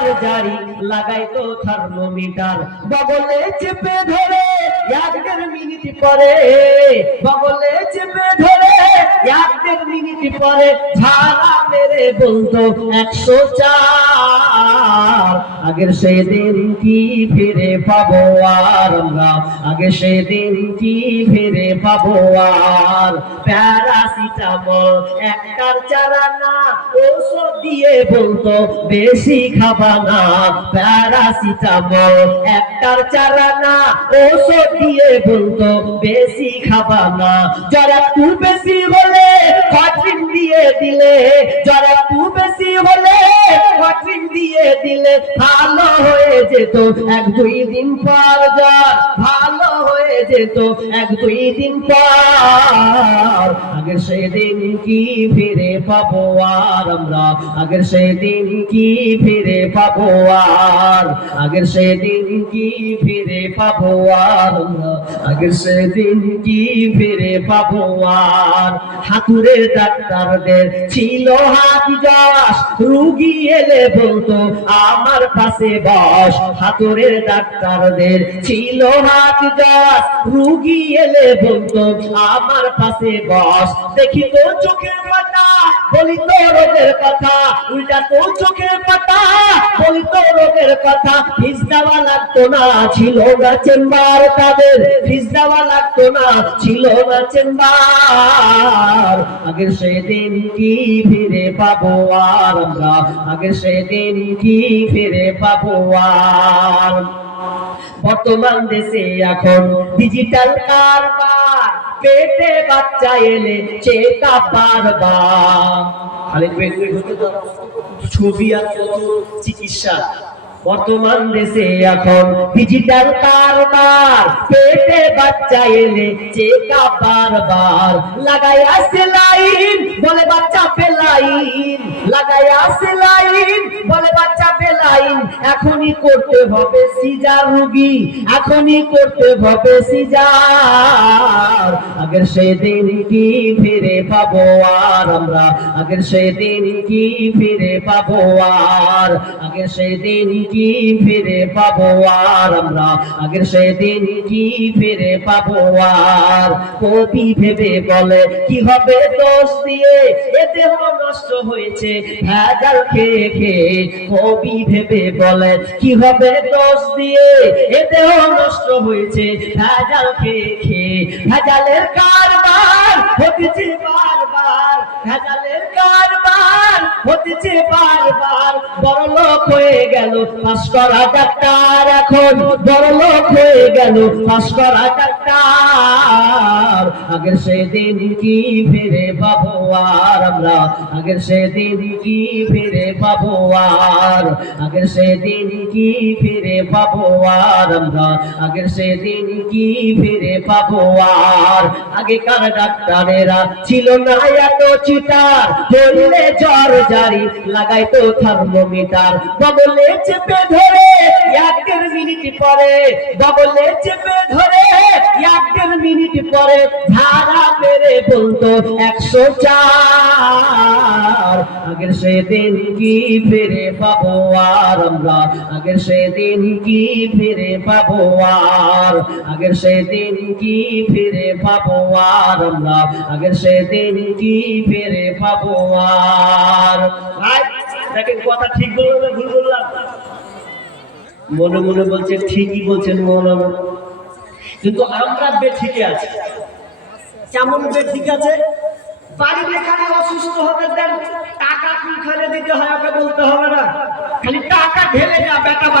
জ্বর জারি লাগাই তো থার্মোমিটার বগলে চেপে ধরে এক দেড় মিনিট পরে, বগলে চেপে ধরে এক দেড় মিনিট পরে ছালা মেরে বলতো একশো চার। আগের সেদিন কি ফিরে পাবো আর আমরা? আগে সেদিন কি ফিরে পাবো আর? প্যারাসিটামল একটার চারা না ওষুধ দিয়ে বলতো, বেশি খাবা না। প্যারাসিটামল একটার চারা না ওষুধ দিয়ে বলতো, বেশি খাবা না। জ্বর একটু বেশি হলে কঠিন দিয়ে দিলে জ্বর একটু বেশি ভালো যেত, এক দুই দিন পর জ্বর ভালো হয়ে যেত, এক দুই দিন পর। আগের সেদিন কি ফিরে পাবো আর আমরা? আগের সেদিন কি ফিরে পাবো আর? আগের সেদিন কি ফিরে পাবো আর আমরা? আগের সেদিন কি ফিরে পাবো আর? হাতুড়ের ডাক্তারদের ছিল হাত যাস রুগী এলে বলতো, আমার পাশে বস। হাতুড়ের ডাক্তারদের ছিল হাত গাছ। রুগী এলে বলতো, আমার পাশে বস। দেখি তো চোখের পাতা, বলি তো রোগের কথা। উল্টা তো চোখের পাতা, বলি তো রোগের কথা। ফিস দেওয়া লাগতো না ছিল না চেম্বার তাদের। ফিস দেওয়া লাগতো না ছিল না চেম্বার। আগের সেদিন কি ফিরে পাবো আর আমরা? আগের সেদিন কি ফিরে পাবো আর? বর্তমান দেশে এখন ডিজিটাল কারবার। পেটে বাচ্চা এলে চেতা বারবার। খালি পেট ছবি আর চিকিৎসা। বর্তমান দেশে এখন ডিজিটাল কারবার পেটে বাচ্চা এলে চেকা বারবার লাগাই আসে লাইন বলে আগের সেদিন কি ফিরে পাবো আর আমরা? আগের সেদিন কি ফিরে পাবো আর? আগের সেদিন কি ফিরে পাবো আর আমরা? আগের সেদিন কি ফিরে পাবো আর? কবি ভেবে বলে, কি হবে দোষ দিয়ে? এ দেহ নষ্ট হয়েছে। ভেজাল খেয়ে খেয়ে কবি ভেবে বলে, কি হবে দোষ দিয়ে? এতেও নষ্ট হয়েছে। ভেজাল খেয়ে খেয়ে ভেজালের কারবার হতেছে কারবার আগের সেদিন কি ফিরে পাবো আর আমরা? আগের সেদিন কি ফিরে পাবো আর? আগের সেদিন কি ফিরে পাবো আর আমরা? আগের সেদিন কি ফিরে পাবো আর? আগেকার ডাক্তারেরা ছিল না এত চিটার বললে জ্বর জারি, লাগাইতো থার্মোমিটার। বগলে চেপে ধরে এক দেড় মিনিট পরে বগলে চেপে ধরে এক দেড় মিনিট পরে, ধারা মেরে বলতো একশো চার। আগের সেদিন কি ফিরে পাবো আর আমরা? আগের সেদিন কি ফিরে পাবো আর? আগের সেদিন কি ফিরে পাবো আর আমরা? আগের সেদিন কি ফিরে পাবো আর? কথা ঠিক বললাম ভুল বললাম? মনে মনে বলছে, ঠিকই বলছেন মনে কিন্তু আমরা বে ঠিকই আছে। কেমন বে ঠিক আছে? বাড়ি বেখানে অসুস্থ হতে দেন টাকা কোনখানে দিতে হয় ওকে বলতে হবে না। খালি টাকা ঢেলে যা, বেটা